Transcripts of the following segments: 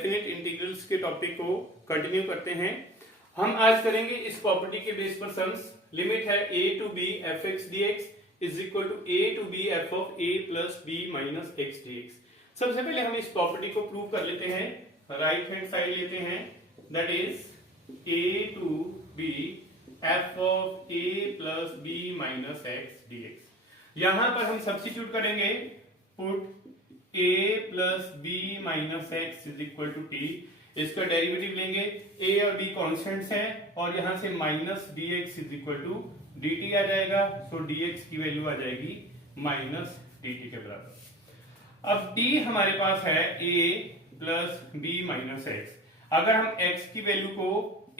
Definite integrals के topic को continue करते हैं। हम आज करेंगे इस प्रॉपर्टी के बेस पर सम्स। लिमिट है a to b f x d x is equal to a to b f of a plus b minus x d x. सबसे पहले हम इस प्रॉपर्टी को प्रूव कर लेते हैं। राइट हैंड साइड लेते हैं, that is a to b f of a plus b minus x d x. यहां पर हम सब्स्टिट्यूट करेंगे, put a plus b minus x is equal to t। इसका डेरिवेटिव लेंगे, a और b कॉन्स्टेंट्स हैं और यहां से minus dx is equal to dt आ जाएगा। सो dx की वैल्यू आ जाएगी माइनस dt के बराबर। अब t हमारे पास है a plus b minus x. अगर हम x की वैल्यू को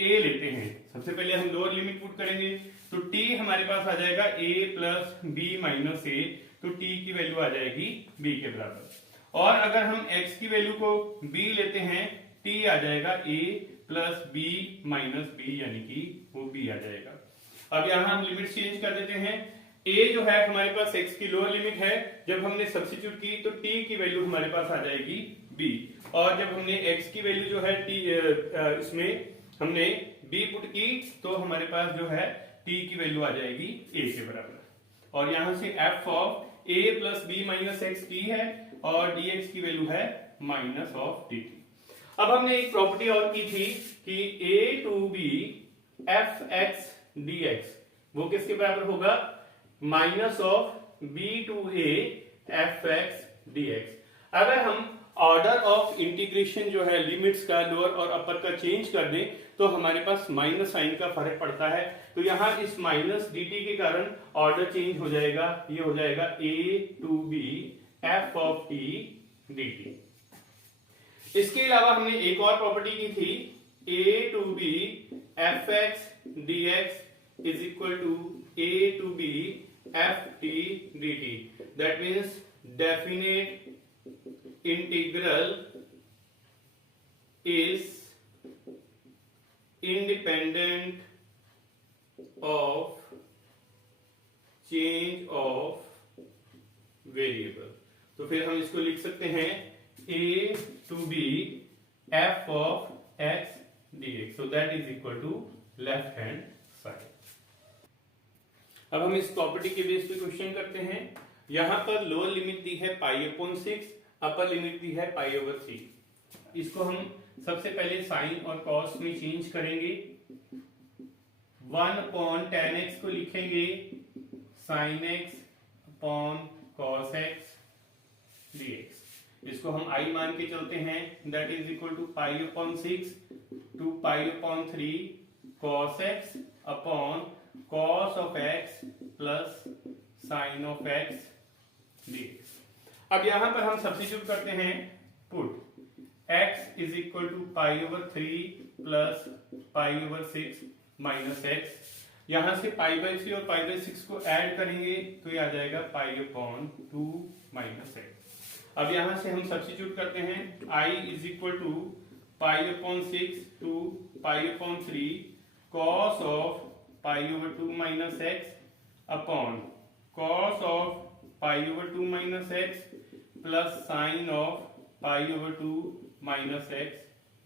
a लेते हैं, सबसे पहले हम लोअर लिमिट पुट करेंगे तो t हमारे पास आ जाएगा a plus b minus a, तो t की वैल्यू आ जाएगी b के बराबर। और अगर हम x की वैल्यू को b लेते हैं, t आ जाएगा a plus b minus b, यानी कि वो b आ जाएगा। अब यहां हम लिमिट चेंज कर देते हैं। a जो है हमारे पास x की लोअर लिमिट है, जब हमने सब्स्टिट्यूट की तो t की वैल्यू हमारे पास आ जाएगी b, और जब हमने x की वैल्यू जो है t इसमें हमने b पुट की तो हमारे पास जो है t की वैल्यू आ जाएगी a के बराबर। और यहां से f of a plus b minus x t है और dx की वैल्यू है माइनस ऑफ dt। अब हमने एक प्रॉपर्टी और की थी कि a to b f x d x वो किसके बराबर होगा, minus of b to a f x d x. अगर हम ऑर्डर ऑफ इंटीग्रेशन जो है लिमिट्स का लोअर और अपर का चेंज कर दें तो हमारे पास माइनस साइन का फर्क पड़ता है। तो यहां इस माइनस dt के कारण ऑर्डर चेंज हो जाएगा, ये हो जाएगा a to b f of t dt। इसके अलावा हमने एक और प्रॉपर्टी की थी, a to b f x d x is equal to a to b f t dt। That means definite integral is independent of change of variable. तो फिर हम इसको लिख सकते हैं a to b f of x dx, so that is equal to left hand side. अब हम इस प्रॉपर्टी के बेस पे क्वेश्चन करते हैं। यहां पर लोअर लिमिट दी है पाई अपॉन 6, अपर लिमिट दी है पाई ओवर 3। इसको हम सबसे पहले साइन और कॉस में चेंज करेंगे। 1 अपॉन tan x को लिखेंगे sin x upon cos x dx। इसको हम i मान के चलते हैं, that is equal to pi upon 6 to pi upon 3 cos x upon cos of x plus sin of x dx। अब यहां पर हम सब्स्टिट्यूट करते हैं, put x is equal to pi over 3 plus pi over 6 minus x। यहां से pi by 3 और pi by 6 को ऐड करेंगे तो ये आ जाएगा पाई अपॉन 2 माइनस x। अब यहां से हम सब्स्टिट्यूट करते हैं, i is equal to pi upon 6 to pi upon 3 cos of pi over 2 minus x upon cos of pi over 2 minus x plus sine of pi over 2 minus x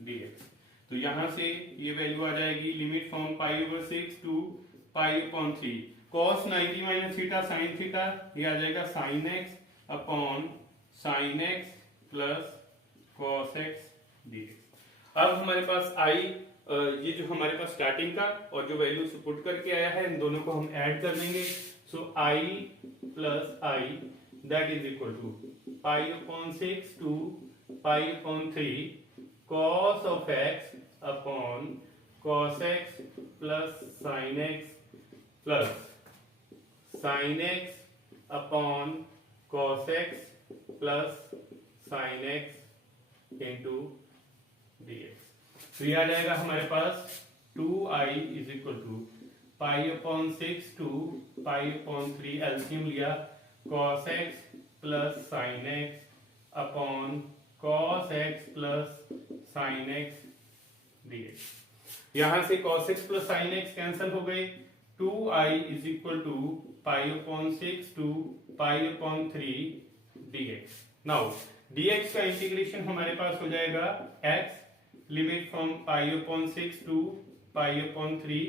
dx। तो यहां से ये value आ जाएगी, limit from pi over 6 to pi upon 3 cos 90 minus theta sine theta, ये आ जाएगा sine x upon sine x plus cos x dx। अब हमारे पास i, ये जो हमारे पास स्टार्टिंग का और जो वैल्यू पुट करके आया है, इन दोनों को हम ऐड कर देंगे। So i plus i that is equal to pi upon 6 to pi upon 3 cos of x upon cos x plus sin x plus sin x upon cos x plus sin x into dx। तो ये आ जाएगा हमारे पास 2i is equal to pi upon 6 to pi upon 3, LCM लिया, cos x plus sin x upon cos x plus sin x dx। यहां से cos x plus sin x cancel हो गए, 2i is equal to pi upon 6 to pi upon 3 dx। Now dx का integration हमारे पास हो जाएगा x limit from π/6 to π/3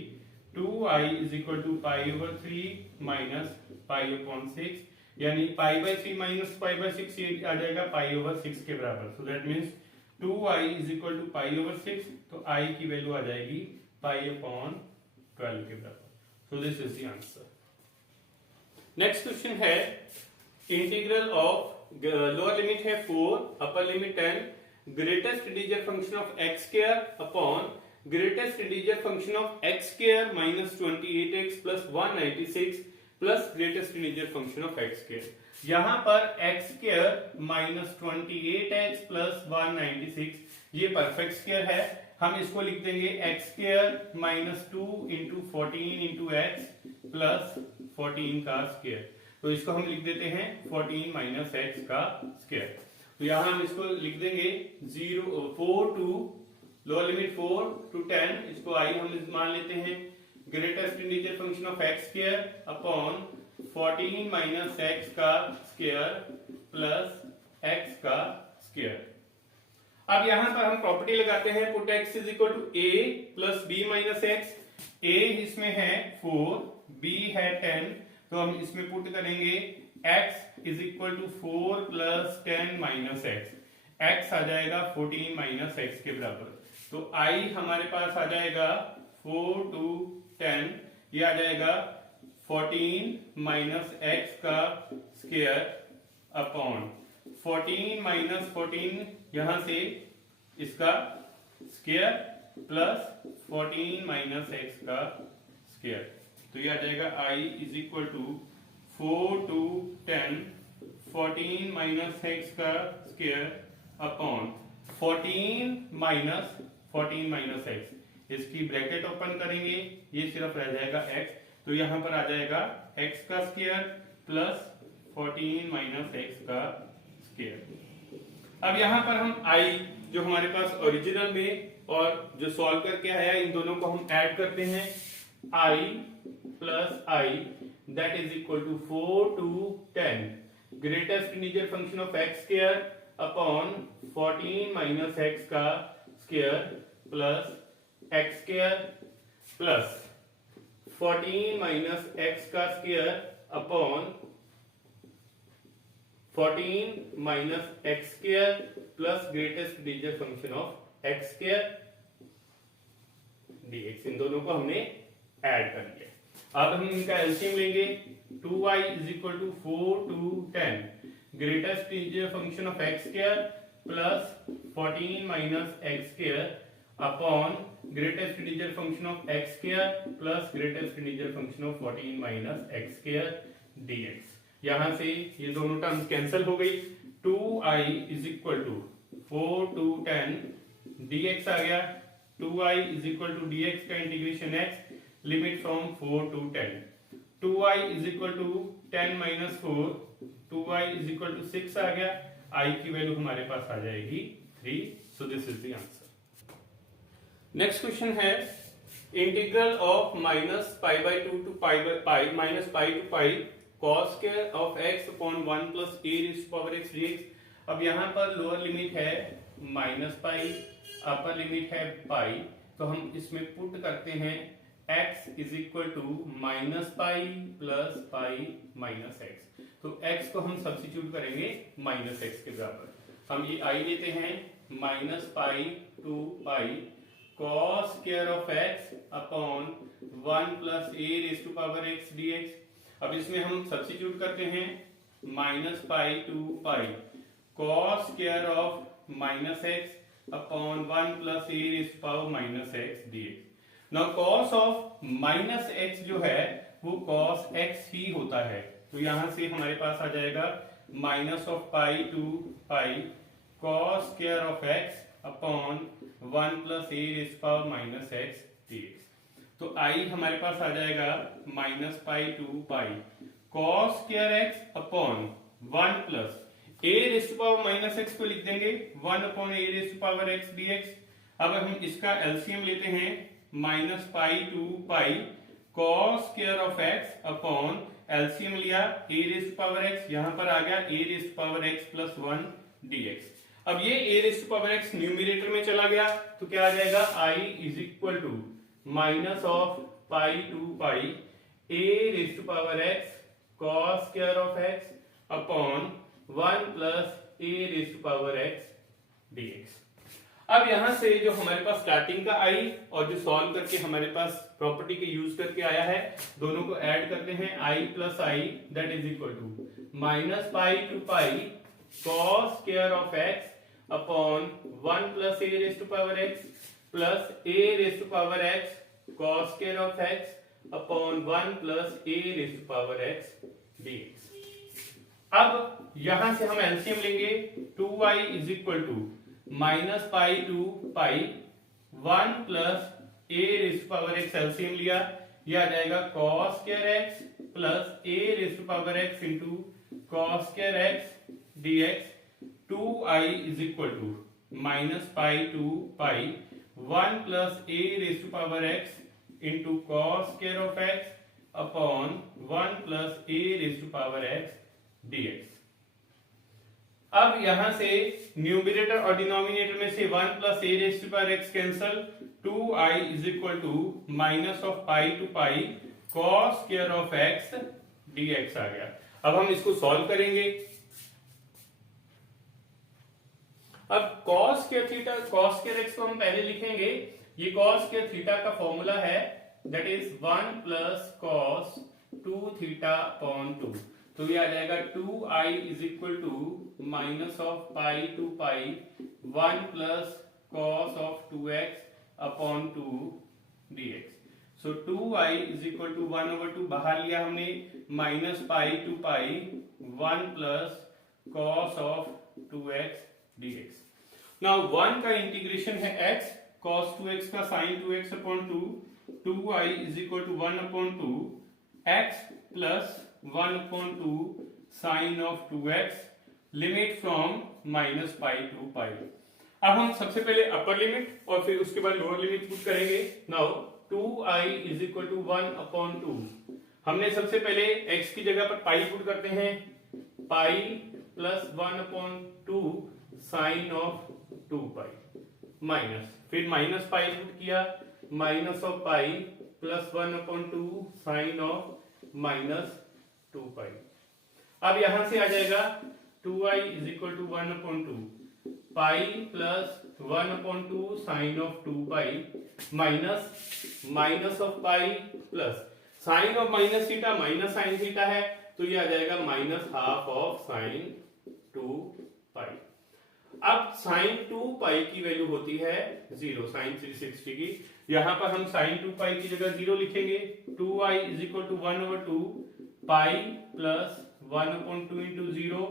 2i is equal to π/3 minus π/6 यानी π/3 माइनस π/6 ये आ जाएगा π/6 के बराबर। So that means 2i is equal to π/6, तो i की वैल्यू आ जाएगी π/12 के बराबर। सो this is the answer. Next question है इंटीग्रल ऑफ लोअर लिमिट है 4, upper limit 10, greatest integer function of x square upon greatest integer function of x square minus 28x plus 196 plus greatest integer function of x square. यहां पर x square minus 28x plus 196 ये perfect square है, हम इसको लिख देंगे x square minus 2 into 14 into x plus 14 का square. तो इसको हम लिख देते हैं 14 माइनस एक्स का स्क्वायर। तो यहां हम इसको लिख देंगे 4 टू लोअर लिमिट 4 टू 10, इसको आई हम मान लेते हैं greatest integer function of x square upon 14 minus x का स्क्वायर प्लस एक्स का स्क्वायर। अब यहां पर हम प्रॉपर्टी लगाते हैं put x is equal to a plus b minus x. a इसमें है 4, b है 10, तो हम इसमें पुट करेंगे x is equal to 4 plus 10 minus x. x आ जाएगा 14 माइनस एक्स के बराबर। तो i हमारे पास आ जाएगा 4 टू 10, ये आ जाएगा 14 माइनस एक्स का स्क्वायर अपॉन 14 माइनस 14 यहां से इसका स्क्वायर प्लस 14 माइनस एक्स का स्क्वायर। तो ये आ जाएगा i is equal to 4 to 10 14 minus x का स्क्वायर अपॉन 14 माइनस एक्स। इसकी ब्रैकेट ओपन करेंगे, ये सिर्फ रह जाएगा x, तो यहां पर आ जाएगा x का स्क्वायर प्लस 14 माइनस एक्स का स्क्वायर। अब यहां पर हम i जो हमारे पास ओरिजिनल में और जो सॉल्व करके आया इन दोनों को हम ऐड करते हैं, i plus i that is equal to 4 to 10 greatest integer function of x square upon 14 minus x का square plus x square plus 14 minus x का square upon 14 minus x square plus greatest integer function of x square dx। इन दोनों को हमने add कर लिया। अब हम इनका एलसीएम लेंगे, 2y is equal to 4 to 10 greatest integer function of x square plus 14 minus x square upon greatest integer function of x square plus greatest integer function of 14 minus x square dx। यहां से ये दोनों terms cancel हो गई। 2i is equal to 4 to 10 dx आ गया। 2i is equal to dx का integration x limit from 4 to 10। 2i is equal to 10 minus 4, 2i is equal to 6 आ गया। i की वैल्यू हमारे पास आ जाएगी 3। So this is the answer. Next question है integral of minus pi by 2 to pi minus pi to pi cos square of x upon 1 plus a raise to power x dx। अब यहाँ पर lower limit है minus pi, upper limit है pi, तो हम इसमें put करते हैं x is equal to minus pi plus pi minus x. तो x को हम सब्स्टिट्यूट करेंगे माइनस एक्स के बराबर। हम ये i लेते हैं minus pi to pi cos square of x upon 1 plus a raise to power x dx। अब इसमें हम सब्स्टिट्यूट करते हैं minus pi to pi cos square of minus x upon 1 plus a raise to power minus x dx। Now cos of minus x जो है वो cos x ही होता है, तो यहां से हमारे पास आ जाएगा minus of pi to pi cos square of x upon 1 plus a raise to power minus x dx। तो i हमारे पास आ जाएगा minus pi to pi cos square x upon 1 plus a raise to power minus x को लिख देंगे 1 upon a raise to power x dx। अब हम इसका एलसीएम लेते हैं minus pi to pi cos square of x upon LCM लिया a raise to power x, यहां पर आ गया a raise to power x plus 1 dx। अब ये a raise to power x numerator में चला गया तो क्या आ जाएगा, I is equal to minus of pi to pi a raise to power x cos square of x upon 1 plus a raise to power x dx। अब यहां से जो हमारे पास स्टार्टिंग का i और जो सॉल्व करके हमारे पास प्रॉपर्टी के यूज करके आया है, दोनों को ऐड करते हैं, i plus i that is equal to minus pi to pi cos square of x upon 1 plus a raise to power x plus a raise to power x cos square of x upon 1 plus a raise to power x dx। अब यहां से हम LCM लेंगे, 2y is equal to minus pi to pi 1 plus a raise to power x LCM लिया, यह आ जाएगा cos square x plus a raise to power x into cos square x dx। 2i is equal to minus pi to pi 1 plus a raise to power x into cos square of x upon 1 plus a raise to power x dx। अब यहां से numerator और denominator में से 1 plus a raise to power x cancel, 2i is equal to minus of pi to pi cos square of x dx आ गया। अब हम इसको सॉल्व करेंगे। अब cos square theta cos square x को हम पहले लिखेंगे, ये cos स्क्वायर थीटा का फॉर्मूला है that is 1 plus cos 2 theta upon 2, तो ये आ जाएगा 2i is equal to minus of pi to pi 1 plus cos of 2x upon 2 dx। So 2i is equal to 1/2 बाहर लिया हमने, minus pi to pi 1 plus cos of 2x dx। Now 1 का integration है x, cos 2x का sin 2x upon 2, 2i is equal to 1/2 x plus 1/2 sin of 2x, limit from minus pi to pi. अब हम सबसे पहले upper limit और फिर उसके बाद लोअर लिमिट पुट करेंगे। Now 2i is equal to 1/2, हमने सबसे पहले x की जगह पर पाई पुट करते हैं, pi plus 1/2 sine of 2 pi minus, फिर माइनस पाई पुट किया, minus of pi plus 1/2 sine of minus 2 pi. अब यहां से आ जाएगा 2i is equal to 1/2 pi plus 1/2 sine of 2 pi minus minus of pi plus sine of minus theta minus sine theta है, तो ये आ जाएगा minus half of sine 2 pi. अब साइन 2 पाई की वैल्यू होती है 0, साइन 360 की, यहां पर हम साइन 2 पाई की जगह 0 लिखेंगे। 2i is equal to 1/2 pi plus 1/2 into 0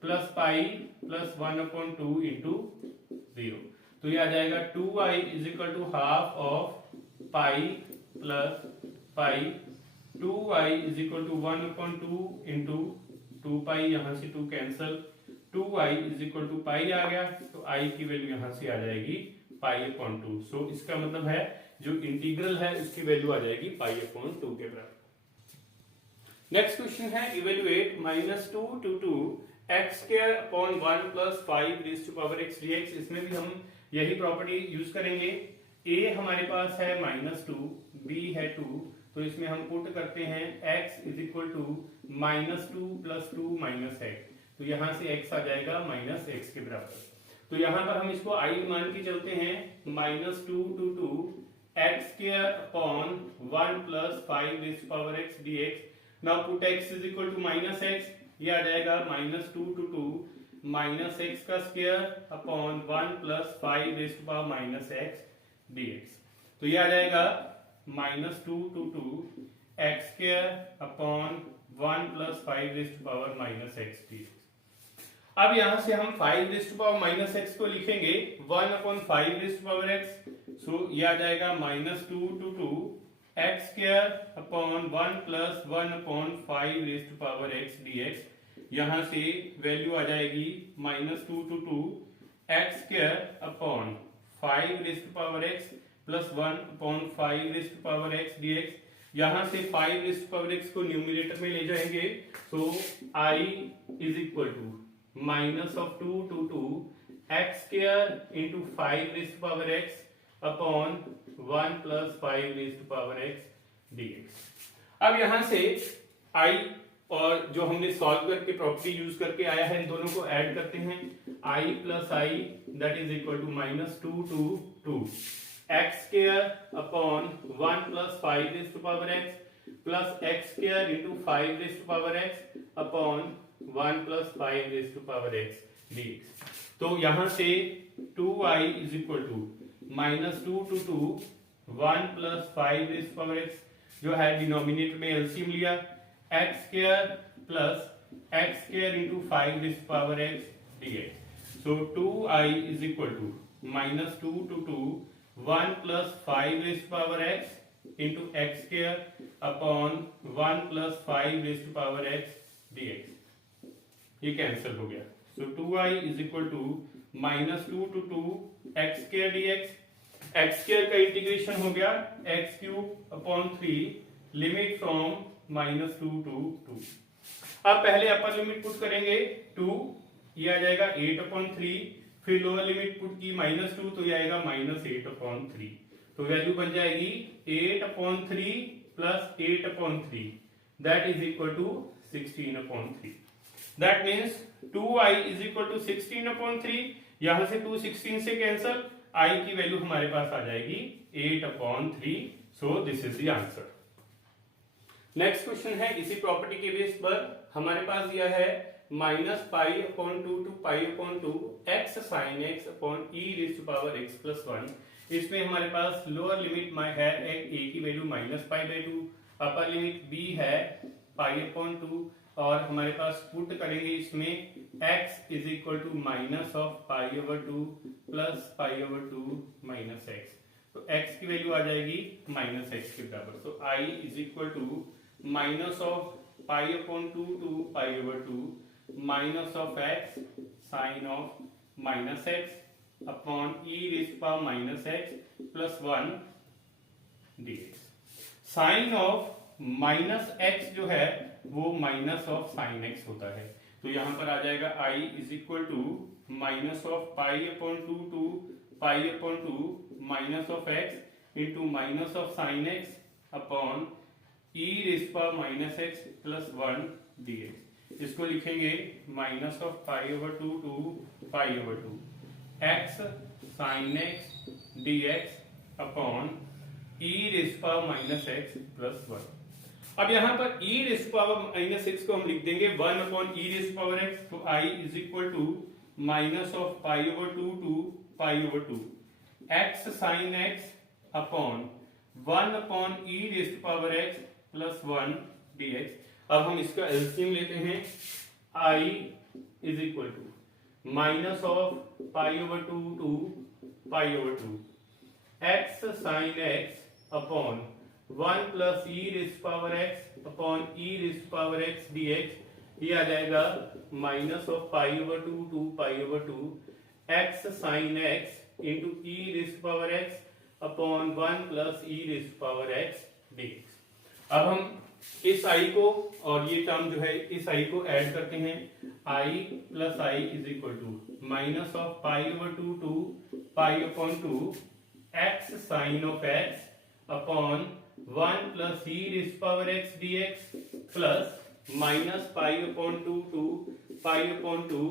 plus pi plus 1/2 into 0, तो ये आ जाएगा 2i is equal to half of pi plus pi, 2i is equal to 1/2 into 2 pi, यहां से 2 cancel, 2i is equal to pi आ गया, तो i की वैल्यू यहां से आ जाएगी पाई/2। सो इसका मतलब है जो इंटीग्रल है उसकी वैल्यू आ जाएगी पाई/2 के बराबर। नेक्स्ट क्वेश्चन है evaluate -2 to 2 x square upon 1 plus 5 raise to power x dx। इसमें भी हम यही प्रॉपर्टी यूज करेंगे। a हमारे पास है -2, b है 2, तो इसमें हम पुट करते हैं x is equal to -2 plus 2 minus x, तो यहां से x आ जाएगा -x के बराबर। तो यहां पर हम इसको i मान के चलते हैं, -2 to 2 x square upon 1 plus 5 raise to power x dx। Now put x is equal to -x, ये आ जाएगा -2 to 2 -x का square upon 1 plus 5 raise to power -x dx। तो ये आ जाएगा -2 to 2 x square upon 1 plus 5 raise to power -x dx। अब यहां से हम 5 रेज़ टू पावर -x को लिखेंगे 1/5 raise to power x, so ये आ जाएगा -2 to 2 x square upon 1 plus 1/5 raise to power x dx। यहां से वैल्यू आ जाएगी -2 to 2 x square upon 5 raise to power x plus 1/5 raise to power x dx। यहां से 5 रेज़ टू पावर x को न्यूमरेटर में ले जाएंगे, तो i is equal to minus of 2 to 2 x square into 5 raised to power x upon 1 plus 5 raised to power x dx। अब यहां से i और जो हमने सॉल्व करके प्रॉपर्टी यूज करके आया है इन दोनों को ऐड करते हैं। i plus i that is equal to -2 to 2 x square upon 1 plus 5 raised to power x plus x square into 5 raised to power x upon 1 plus 5 raised to power x dx। तो यहां से 2i is equal to -2 to 2 1 plus 5 raised to power x जो है denominator में LCM लिया x square plus x square into 5 raised to power x dx। So 2i is equal to -2 to 2 1 plus 5 raised to power x into x square upon 1 plus 5 raised to power x dx। ये cancel हो गया। So 2i is equal to -2 to 2 x square dx। x square का integration हो गया x cube upon 3 limit from -2 to 2। अब पहले upper limit put करेंगे 2, ये आ जाएगा 8/3, फिर लोअर लिमिट पुट की -2 तो ये आएगा -8/3। तो वैल्यू बन जाएगी 8/3 plus 8/3 that is equal to 16/3। That means 2i is equal to 16/3। यहां से 2 16 से कैंसल, i की वैल्यू हमारे पास आ जाएगी 8/3। सो this is the answer. Next question है इसी प्रॉपर्टी के बेस पर हमारे पास दिया है -π/2 to π/2 x sin x upon e raise to power x plus 1। इसमें हमारे पास लोअर लिमिट है a की वैल्यू -π/2, अपर लिमिट b है π/2 और हमारे पास पुट करेंगे इसमें x is equal to -π/2 plus π/2 minus x। तो x की वैल्यू आ जाएगी -x के बराबर। तो i is equal to -π/2 to π/2 minus of x sine of -x upon e raise to power -x plus 1 dx। Sine of -x जो है वो माइनस ऑफ साइन x होता है। तो यहां पर आ जाएगा i is equal to -π/2 to π/2 minus of x into minus of sine x upon e raise to power -x plus 1 dx। इसको लिखेंगे -π/2 to π/2 x sin x dx upon e raise to power -x plus 1। अब यहां पर e raise to power -x को हम लिख देंगे 1 upon e raise to power x। तो i is equal to -π/2 to π/2 x sin x upon 1 upon e raise to power x plus 1 dx। अब हम इसका एलसीएम लेते हैं। i is equal to minus of π/2 to π/2 x sin x upon 1 plus e raise to power x upon e raise to power x dx। ये आ जाएगा minus of π/2 to π/2 x sin x into e raise to power x upon 1 plus e raise to power x dx। अब हम इस i को और ये term जो है इस i को ऐड करते हैं। i plus i is equal to minus of π/2 to π/2 x sine of x upon 1 plus e raise to power x dx plus minus π/2 to π/2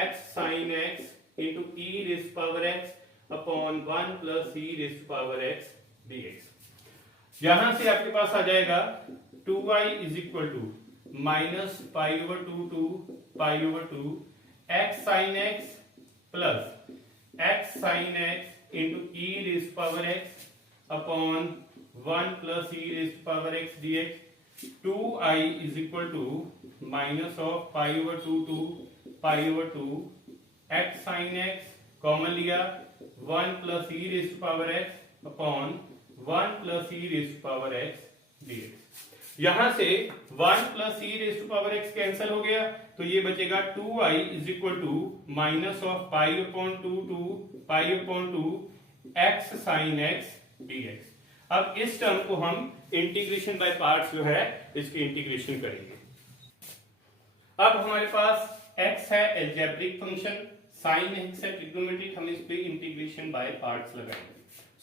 x sine x into e raise to power x upon 1 plus e raise to power x dx। यहां से आपके पास आ जाएगा 2i is equal to -π/2 to π/2 x sin x plus x sin x into e raise to power x upon 1 plus e raise to power x dx। 2i is equal to minus of π/2 to π/2 x sin x common लिया 1 plus e raise to power x upon 1 plus e raise to power x dx। यहां से 1 plus e raise to power x cancel हो गया तो ये बचेगा 2i is equal to minus of π/2 to π/2 x sin x dx। अब इस term को हम इंटीग्रेशन बाय पार्ट्स जो है इसकी इंटीग्रेशन करेंगे। अब हमारे पास x है एल्जेब्रिक फंक्शन, साइन x है ट्रिग्नोमेट्रिक, हम इस पे इंटीग्रेशन बाय पार्ट्स लगाएंगे।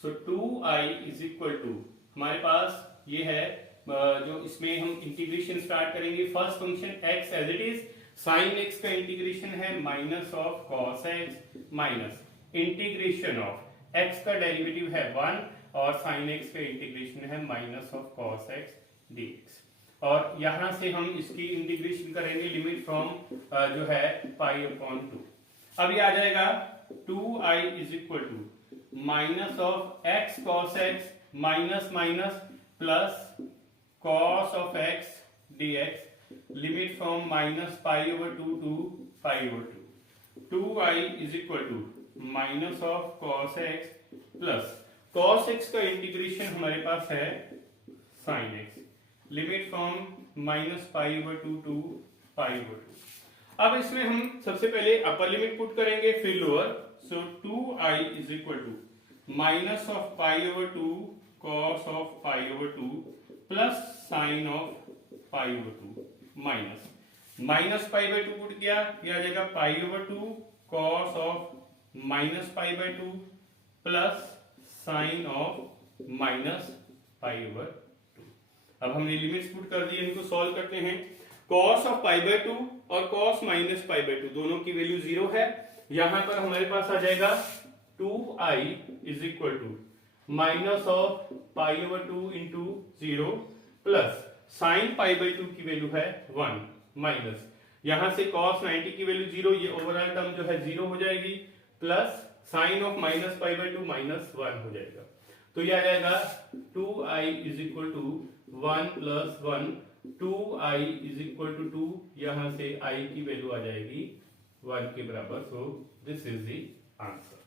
सो 2i इज इक्वल टू, हमारे पास ये है जो इसमें हम इंटीग्रेशन स्टार्ट करेंगे। First function x as it is, sine x का इंटीग्रेशन है minus of cos x minus integration of x का डेरिवेटिव है 1 और साइन x का इंटीग्रेशन है minus of cos x dx। और यहां से हम इसकी इंटीग्रेशन करेंगे लिमिट फ्रॉम जो है पाई अपॉन 2। अब ये आ जाएगा 2i is equal to minus of x cos x minus minus plus cos of x dx limit from minus pi over 2 to pi over 2। 2i is equal to minus of cos x plus cos x का integration हमारे पास है sin x limit from minus pi over 2 to pi over 2। अब इसमें हम सबसे पहले upper limit put करेंगे फिर lower. So 2i is equal to minus of pi over 2 cos of pi over 2 plus sine of pi over 2 minus minus pi by 2 put किया, यह आ जाएगा pi over 2 cos of minus pi by 2 plus sine of minus pi over 2। अब हमने limits put कर दी, इनको solve करते हैं। cos ऑफ पाई बाय 2 और cos माइनस पाई बाय 2 दोनों की वैल्यू 0 है। यहां पर हमारे पास आ जाएगा 2i is equal to minus of pi over 2 into 0 plus sine pi by 2 की वैल्यू है 1 माइनस यहां से cos 90 की वैल्यू 0, ये ओवरऑल टर्म जो है 0 हो जाएगी, plus sine of minus pi by 2 minus 1 हो जाएगा। तो ये आ जाएगा 2i is equal to 1 plus 1, 2i is equal to 2, यहां से i की वैल्यू आ जाएगी 1 के बराबर। सो दिस इज द आंसर।